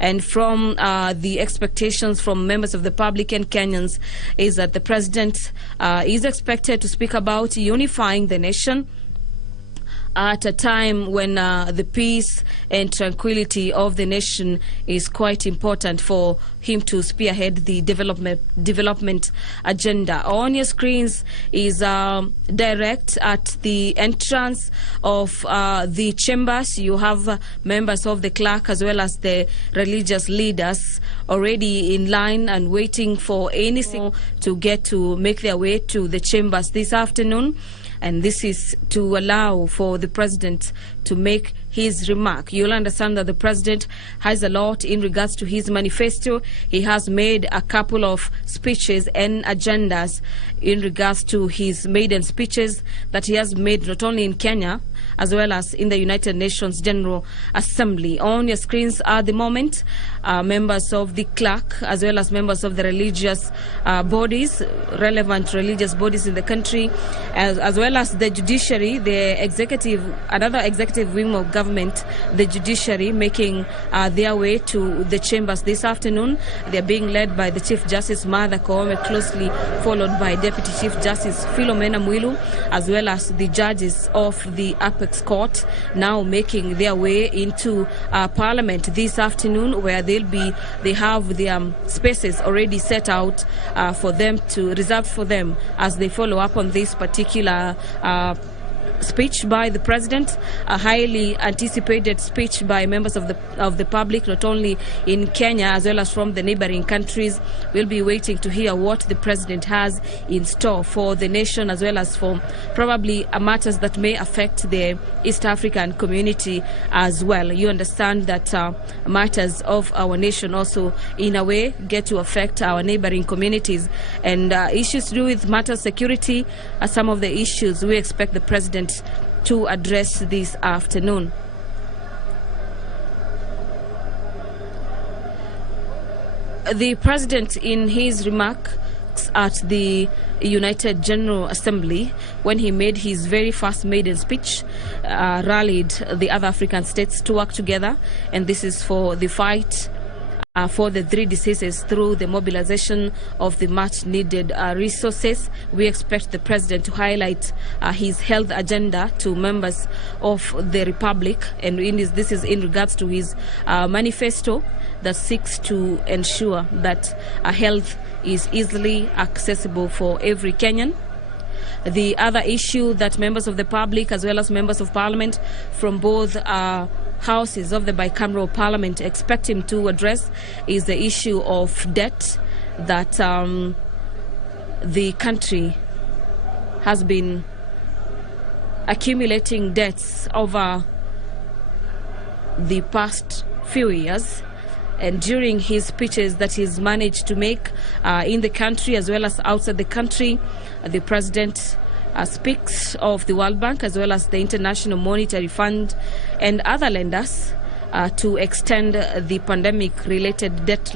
And from the expectations from members of the public and Kenyans is that the president is expected to speak about unifying the nation at a time when the peace and tranquility of the nation is quite important for him to spearhead the development agenda. On your screens is direct at the entrance of the chambers. You have members of the clerk as well as the religious leaders already in line and waiting for anything to get to make their way to the chambers this afternoon. And this is to allow for the president to make his remark. You'll understand that the president has a lot in regards to his manifesto. He has made a couple of speeches and agendas in regards to his maiden speeches that he has made not only in Kenya as well as in the United Nations General Assembly. On your screens at the moment, members of the clerk as well as members of the religious bodies, relevant religious bodies in the country, as well as the judiciary, the executive, another executive wing of government, the judiciary, making their way to the chambers this afternoon. They're being led by the Chief Justice Martha Koome, closely followed by Deputy Chief Justice Philomena Mwilu, as well as the judges of the Apex Court, now making their way into Parliament this afternoon, where they have their spaces already set out for them to reserve for them as they follow up on this particular speech by the president, a highly anticipated speech by members of the public, not only in Kenya as well as from the neighboring countries. We'll be waiting to hear what the president has in store for the nation, as well as for probably matters that may affect the East African community as well. You understand that matters of our nation also in a way get to affect our neighboring communities, and issues to do with matter security are some of the issues we expect the president to address this afternoon. The president, in his remarks at the United General Assembly, when he made his very first maiden speech, rallied the other African states to work together, and this is for the fight for the 3 diseases through the mobilization of the much needed resources. We expect the president to highlight his health agenda to members of the republic, and this is in regards to his manifesto that seeks to ensure that health is easily accessible for every Kenyan. The other issue that members of the public as well as members of parliament from both houses of the bicameral parliament expect him to address is the issue of debt that the country has been accumulating debts over the past few years. And during his speeches that he's managed to make in the country as well as outside the country, the president speaks of the World Bank as well as the International Monetary Fund and other lenders to extend the pandemic-related debt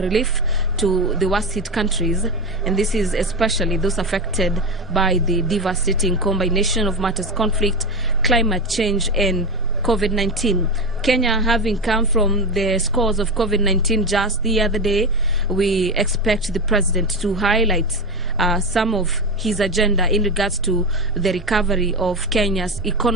relief to the worst-hit countries. And this is especially those affected by the devastating combination of matters conflict, climate change, and COVID-19. Kenya having come from the scores of COVID-19 just the other day, we expect the president to highlight some of his agenda in regards to the recovery of Kenya's economy.